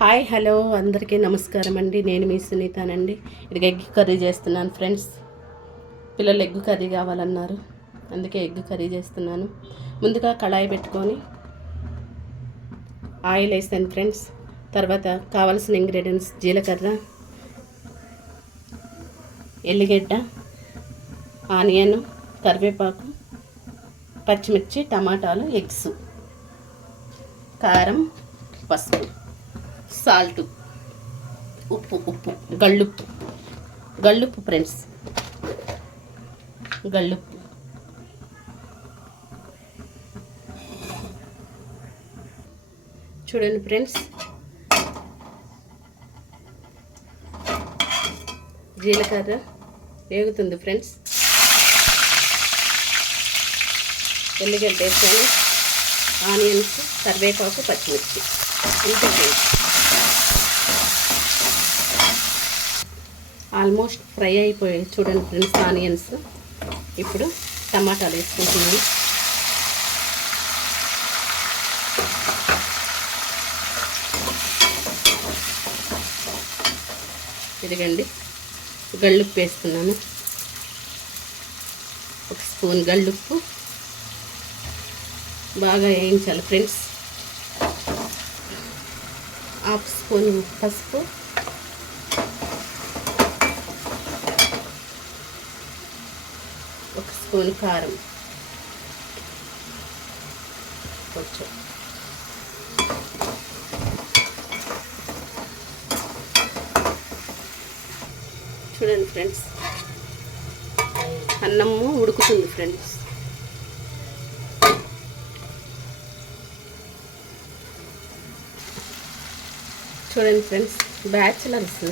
Hi hello అందరికీ నమస్కారం అండి. నేను మీ సునీతానండి. ఇది ఎగ్ కర్రీ చేస్తున్నాను ఫ్రెండ్స్. పిల్లలు ఎగ్ కర్రీ కావాలన్నారు, అందుకే ఎగ్ కర్రీ చేస్తున్నాను. ముందుగా కళాయి పెట్టుకొని ఆయిల్ వేసాను ఫ్రెండ్స్. తర్వాత కావాల్సిన ఇంగ్రీడియంట్స్ జీలకర్ర, ఎల్లిగడ్డ, ఆనియన్, కరివేపాకు, పచ్చిమిర్చి, టమాటాలు, ఎగ్స్, కారం, పసుపు, సాల్ట్, ఉప్పు, గళ్ళుప్పు ఫ్రెండ్స్, గళ్ళుప్పు. చూడండి ఫ్రెండ్స్, జీలకర్ర వేగుతుంది ఫ్రెండ్స్. ఎల్లిగడ్డ వేసాను, ఆనియన్స్, కరివేపాకు, పచ్చిమిర్చి. ఇంతే ఫ్రెండ్స్. ఆల్మోస్ట్ ఫ్రై అయిపోయాయి చూడండి ఫ్రెండ్స్ ఆనియన్స్. ఇప్పుడు టమాటాలు వేసుకుంటున్నాను. ఇదిగండి గళ్ళుప్పు వేస్తున్నాను. 1 స్పూన్ గళ్ళుప్పు బాగా వేయించాలి ఫ్రెండ్స్. 1/2 స్పూన్ పసుపు, 1 స్పూన్ కారం, కొంచెం చూడండి ఫ్రెండ్స్. అన్నము ఉడుకుతుంది ఫ్రెండ్స్. చూడండి ఫ్రెండ్స్, బ్యాచిలర్స్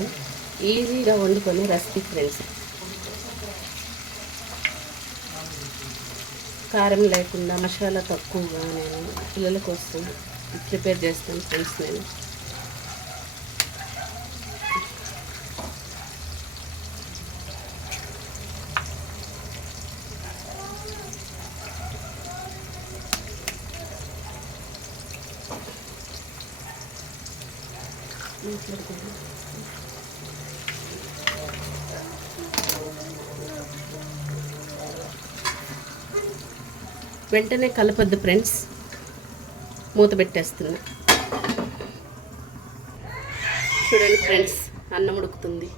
ఈజీగా వండుకొని రెసిపీ ఫ్రెండ్స్. కారం లేకుండా మసాలా తక్కువగా నేను పిల్లల కోసం ప్రిపేర్ చేస్తాను ఫ్రెండ్స్. నేను వెంటనే కలపొద్దు ఫ్రెండ్స్, మూత పెట్టేస్తున్నా. చూడండి ఫ్రెండ్స్, అన్నం ఉడుకుతుంది.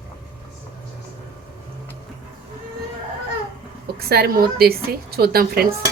ఒకసారి మూత తీసి చూద్దాం ఫ్రెండ్స్.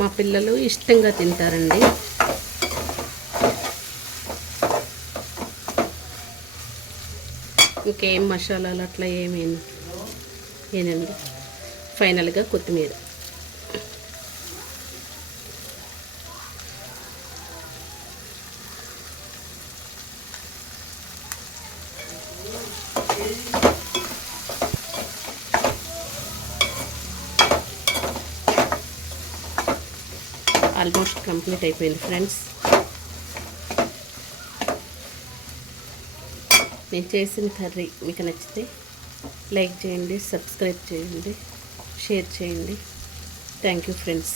మా పిల్లలు ఇష్టంగా తింటారండి. ఇంకేం మసాలాలు అట్లా ఏనండి. ఫైనల్గా కొత్తిమీర. ఆల్మోస్ట్ కంప్లీట్ అయిపోయింది ఫ్రెండ్స్. నేను చేసిన కర్రీ మీకు నచ్చితే లైక్ చేయండి, సబ్స్క్రైబ్ చేయండి, షేర్ చేయండి. Thank you friends.